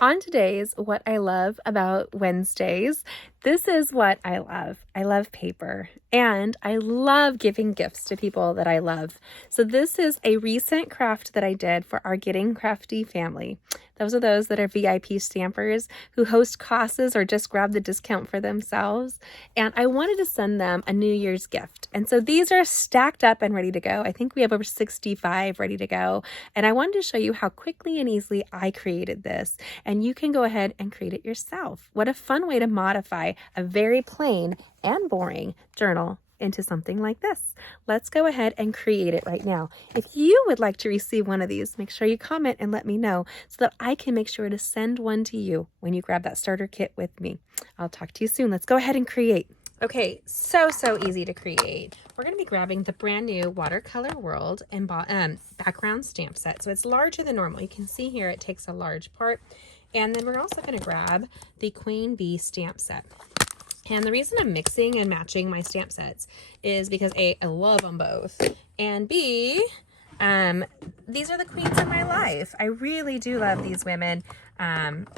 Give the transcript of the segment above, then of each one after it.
On today's What I Love About Wednesdays, this is what I love. I love paper and I love giving gifts to people that I love. So this is a recent craft that I did for our Getting Crafty family. Those are those that are VIP stampers who host classes or just grab the discount for themselves. And I wanted to send them a New Year's gift. And so these are stacked up and ready to go. I think we have over 65 ready to go. And I wanted to show you how quickly and easily I created this. And you can go ahead and create it yourself. What a fun way to modify a very plain and boring journal into something like this. Let's go ahead and create it right now. If you would like to receive one of these, make sure you comment and let me know so that I can make sure to send one to you when you grab that starter kit with me. I'll talk to you soon. Let's go ahead and create. Okay, so easy to create. We're going to be grabbing the brand new Watercolor World and background stamp set. So it's larger than normal. You can see here it takes a large part. And then we're also going to grab the Queen Bee stamp set. And the reason I'm mixing and matching my stamp sets is because A, I love them both, and B, these are the queens of my life. I really do love these women.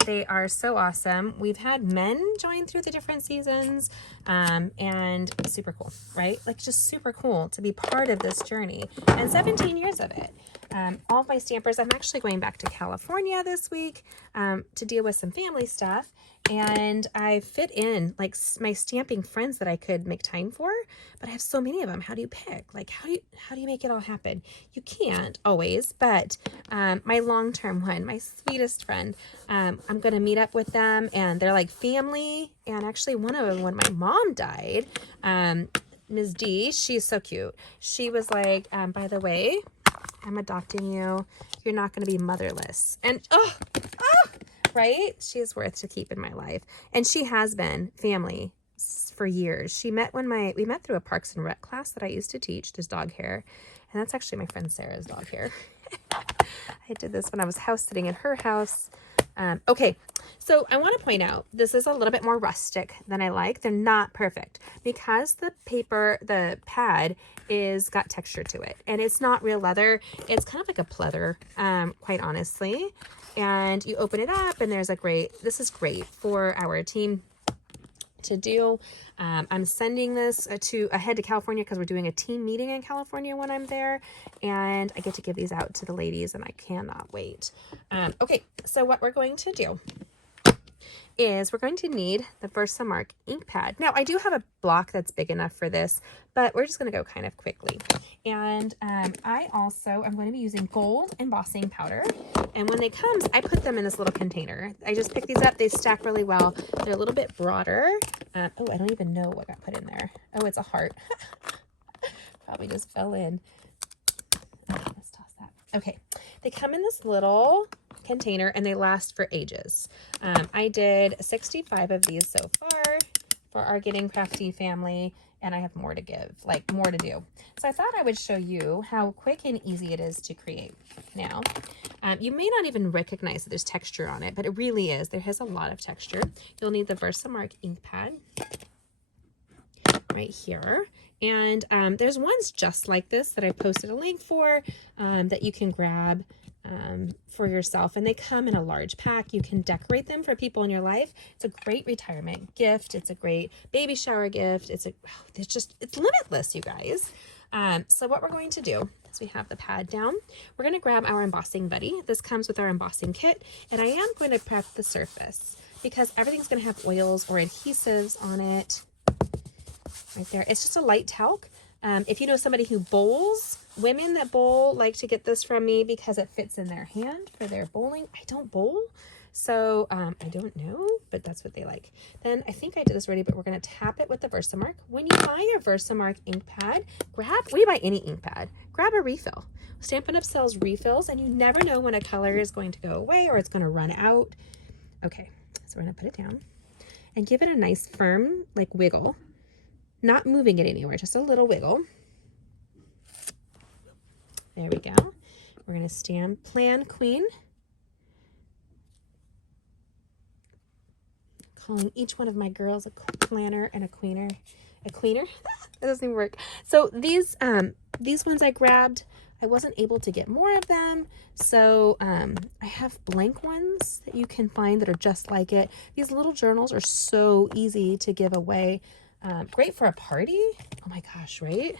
They are so awesome. We've had men join through the different seasons, and super cool, right? Like just super cool to be part of this journey, and 17 years of it. All of my stampers, I'm actually going back to California this week to deal with some family stuff. And I fit in like my stamping friends that I could make time for, but I have so many of them. How do you pick? Like, how do you make it all happen? You can't always, but my long-term one, my sweetest friend, I'm going to meet up with them and they're like family. And actually one of them, when my mom died, Ms. D, she's so cute. She was like, by the way, I'm adopting you. You're not going to be motherless. And right? She's worth to keep in my life. And she has been family for years. We met through a Parks and Rec class that I used to teach, just dog hair. And that's actually my friend Sarah's dog hair. I did this when I was house sitting in her house. Okay, so I want to point out, this is a little bit more rustic than I like. They're not perfect because the pad is got texture to it and it's not real leather. It's kind of like a pleather, quite honestly. And you open it up and there's this is great for our team to do. I'm sending this ahead to California because we're doing a team meeting in California when I'm there, and I get to give these out to the ladies and I cannot wait. Okay, so what we're going to do is we're going to need the Versamark ink pad. Now I do have a block that's big enough for this, but we're just going to go kind of quickly. And I'm going to be using gold embossing powder. And when it comes, I put them in this little container. I just pick these up. They stack really well. They're a little bit broader. Oh, I don't even know what got put in there. Oh, it's a heart. Probably just fell in. Let's toss that. Okay. They come in this little container and they last for ages. I did 65 of these so far for our Getting Crafty family, and I have more to give, like more to do. So I thought I would show you how quick and easy it is to create. Now, you may not even recognize that there's texture on it, but it really is. There has a lot of texture. You'll need the Versamark ink pad right here. And there's ones just like this that I posted a link for that you can grab for yourself, and they come in a large pack. You can decorate them for people in your life. It's a great retirement gift. It's a great baby shower gift. It's limitless, you guys. So what we're going to do is we have the pad down. We're going to grab our embossing buddy. This comes with our embossing kit, and I am going to prep the surface because everything's going to have oils or adhesives on it. Right there. It's just a light talc. If you know somebody who bowls, women that bowl like to get this from me because it fits in their hand for their bowling. I don't bowl, so I don't know, but that's what they like. Then I think I did this already, but we're going to tap it with the Versamark. When you buy your Versamark ink pad, when you buy any ink pad, grab a refill. Stampin' Up! Sells refills, and you never know when a color is going to go away or it's going to run out. Okay, so we're going to put it down and give it a nice firm, like wiggle. Not moving it anywhere, just a little wiggle. There we go. We're going to stamp Plan Queen. Calling each one of my girls a planner and a queener. A queener? That doesn't even work. So these ones I grabbed I wasn't able to get more of them. So I have blank ones that you can find that are just like it. These little journals are so easy to give away. Great for a party. Oh my gosh, right?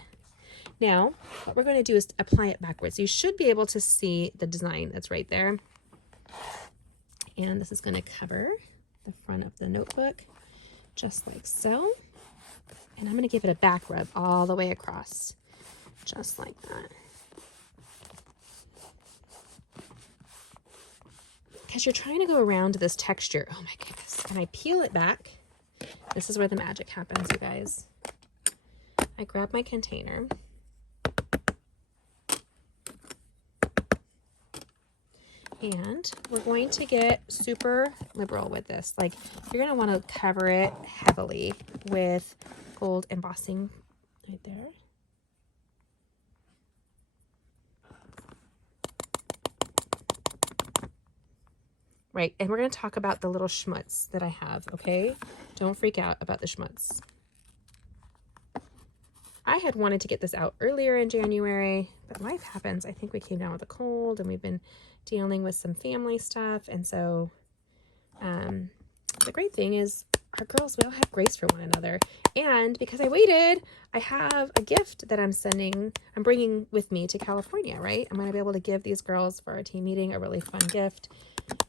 Now, what we're going to do is apply it backwards. You should be able to see the design that's right there. And this is going to cover the front of the notebook, just like so. And I'm going to give it a back rub all the way across, just like that. Because you're trying to go around this texture. Oh my goodness. And I peel it back. This is where the magic happens, you guys. I grab my container. And we're going to get super liberal with this. Like, you're going to want to cover it heavily with gold embossing right there. Right, and we're going to talk about the little schmutz that I have, okay? Don't freak out about the schmutz. I had wanted to get this out earlier in January, but life happens. I think we came down with a cold, and we've been dealing with some family stuff. And so the great thing is our girls, we all have grace for one another. And because I waited, I have a gift that I'm bringing with me to California, right? I'm going to be able to give these girls for our team meeting a really fun gift.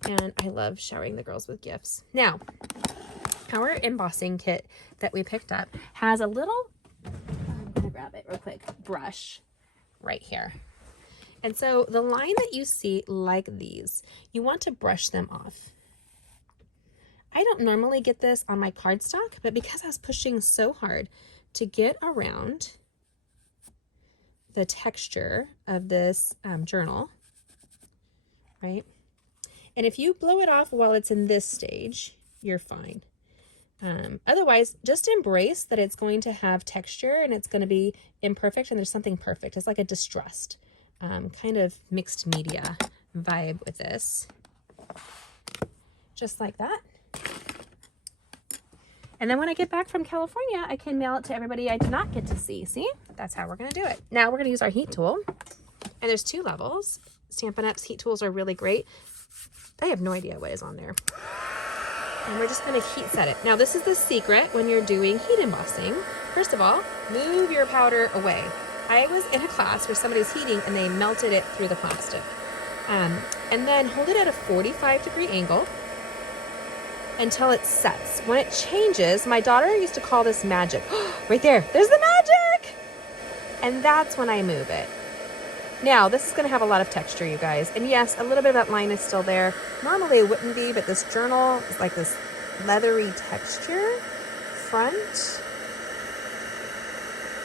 And I love showering the girls with gifts. Now, our embossing kit that we picked up has a little, I'm going to grab it real quick, brush right here. And so the line that you see like these, you want to brush them off. I don't normally get this on my cardstock, but because I was pushing so hard to get around the texture of this journal, right? And if you blow it off while it's in this stage, you're fine. Otherwise, just embrace that it's going to have texture and it's going to be imperfect and there's something perfect. It's like a distressed kind of mixed media vibe with this. Just like that. And then when I get back from California, I can mail it to everybody I did not get to see. See? That's how we're going to do it. Now we're going to use our heat tool. And there's 2 levels. Stampin' Up's heat tools are really great. I have no idea what is on there. And we're just going to heat set it. Now this is the secret when you're doing heat embossing. First of all, move your powder away. I was in a class where somebody's heating and they melted it through the plastic. And then hold it at a 45-degree angle until it sets. When it changes, my daughter used to call this magic. Right there, there's the magic! And that's when I move it. Now, this is going to have a lot of texture, you guys. And yes, a little bit of that line is still there. Normally it wouldn't be, but this journal is like this leathery texture front.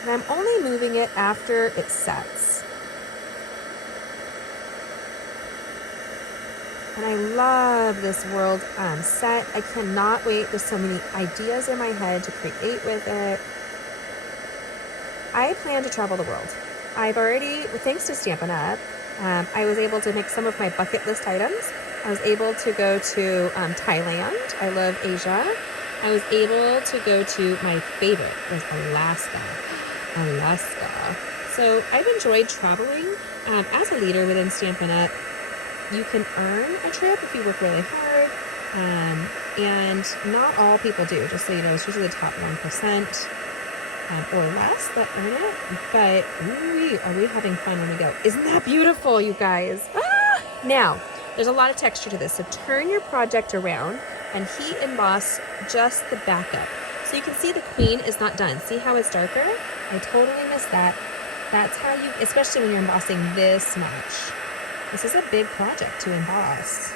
And I'm only moving it after it sets. And I love this world set. I cannot wait. There's so many ideas in my head to create with it. I plan to travel the world. I've already, thanks to Stampin' Up, I was able to make some of my bucket list items. I was able to go to Thailand. I love Asia. I was able to go to my favorite was Alaska. So I've enjoyed traveling. As a leader within Stampin' Up, you can earn a trip if you work really hard. And not all people do, just so you know. It's usually the top 1%. Or less that earn it, but ooh, are we having fun when we go? Isn't that beautiful, you guys? Ah! Now, there's a lot of texture to this, so turn your project around and heat emboss just the backup. So you can see the queen is not done. See how it's darker? I totally missed that. That's how you, especially when you're embossing this much. This is a big project to emboss.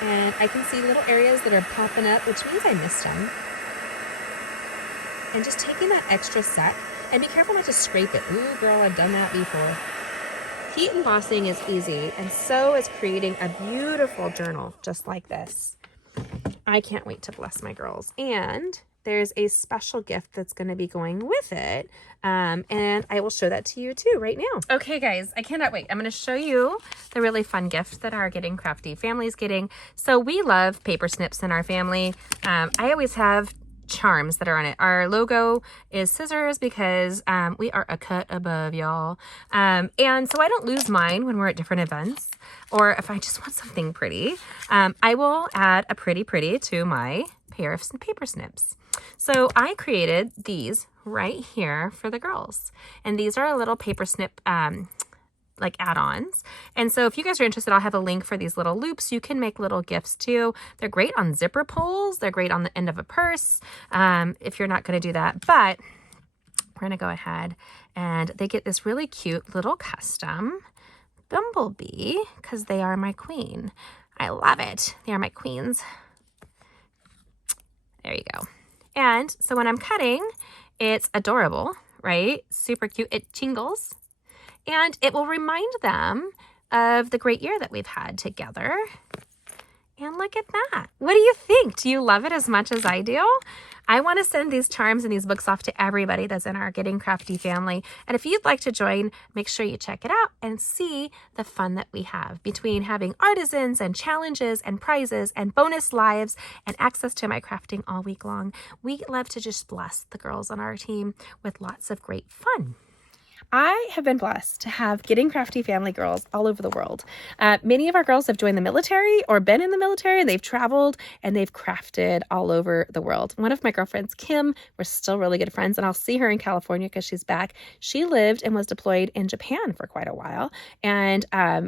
And I can see little areas that are popping up, which means I missed them. And just taking that extra sec, and be careful not to scrape it. Ooh, girl, I've done that before. Heat embossing is easy, and so is creating a beautiful journal just like this. I can't wait to bless my girls. And there's a special gift that's going to be going with it, and I will show that to you too right now. Okay, guys, I cannot wait. I'm going to show you the really fun gift that our Getting Crafty family's getting. So we love paper snips in our family. I always have charms that are on it. Our logo is scissors because we are a cut above, y'all. And so I don't lose mine when we're at different events, or if I just want something pretty, I will add a pretty to my pair of paper snips. So I created these right here for the girls, and these are a little paper snip like add-ons. And so if you guys are interested, I'll have a link for these little loops. You can make little gifts too. They're great on zipper pulls. They're great on the end of a purse if you're not going to do that. But we're going to go ahead, and they get this really cute little custom bumblebee because they are my queen. I love it. They are my queens. There you go. And so when I'm cutting, it's adorable, right? Super cute. It tingles. And it will remind them of the great year that we've had together. And look at that. What do you think? Do you love it as much as I do? I want to send these charms and these books off to everybody that's in our Getting Crafty family. And if you'd like to join, make sure you check it out and see the fun that we have between having artisans and challenges and prizes and bonus lives and access to my crafting all week long. We love to just bless the girls on our team with lots of great fun. I have been blessed to have Getting Crafty family girls all over the world. Many of our girls have joined the military or been in the military, and they've traveled and they've crafted all over the world. One of my girlfriends, Kim, we're still really good friends, and I'll see her in California because she's back. She lived and was deployed in Japan for quite a while, and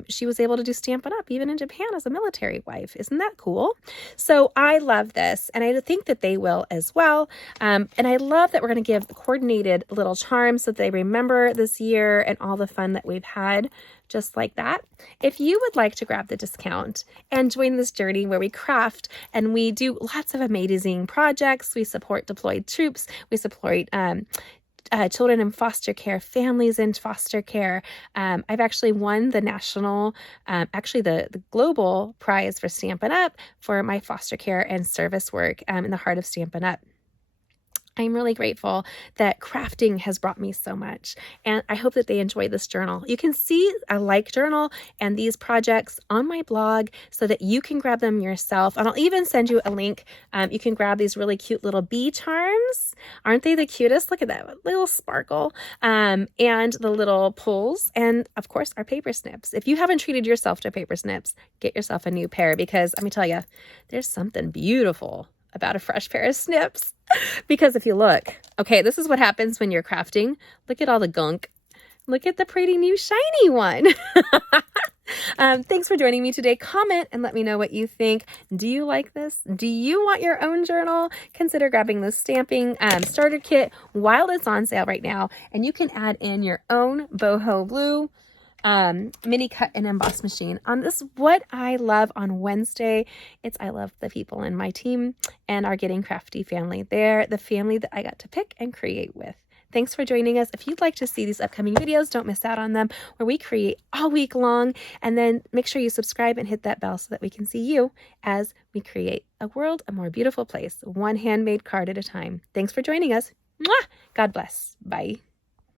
she was able to do Stampin' Up! Even in Japan as a military wife. Isn't that cool? So I love this, and I think that they will as well. And I love that we're going to give coordinated little charms so that they remember this year and all the fun that we've had, just like that. If you would like to grab the discount and join this journey where we craft and we do lots of amazing projects, we support deployed troops, we support children in foster care, families in foster care. I've actually won the national, the global prize for Stampin' Up! For my foster care and service work in the heart of Stampin' Up! I'm really grateful that crafting has brought me so much, and I hope that they enjoy this journal. You can see a like journal and these projects on my blog so that you can grab them yourself, and I'll even send you a link. You can grab these really cute little bee charms. Aren't they the cutest? Look at that little sparkle, and the little pulls, and of course our paper snips. If you haven't treated yourself to paper snips, get yourself a new pair, because let me tell you, there's something beautiful about a fresh pair of snips. Because if you look, okay, this is what happens when you're crafting. Look at all the gunk. Look at the pretty new shiny one. Thanks for joining me today. Comment and let me know what you think. Do you like this? Do you want your own journal? Consider grabbing the stamping starter kit while it's on sale right now. And you can add in your own boho blue mini cut and emboss machine on this What I Love on Wednesday. I love the people in my team and our Getting Crafty family. They're the family that I got to pick and create with. Thanks for joining us. If you'd like to see these upcoming videos, don't miss out on them, where we create all week long. And then make sure you subscribe and hit that bell so that we can see you as we create a world a more beautiful place, one handmade card at a time. Thanks for joining us. Mwah! God bless. Bye.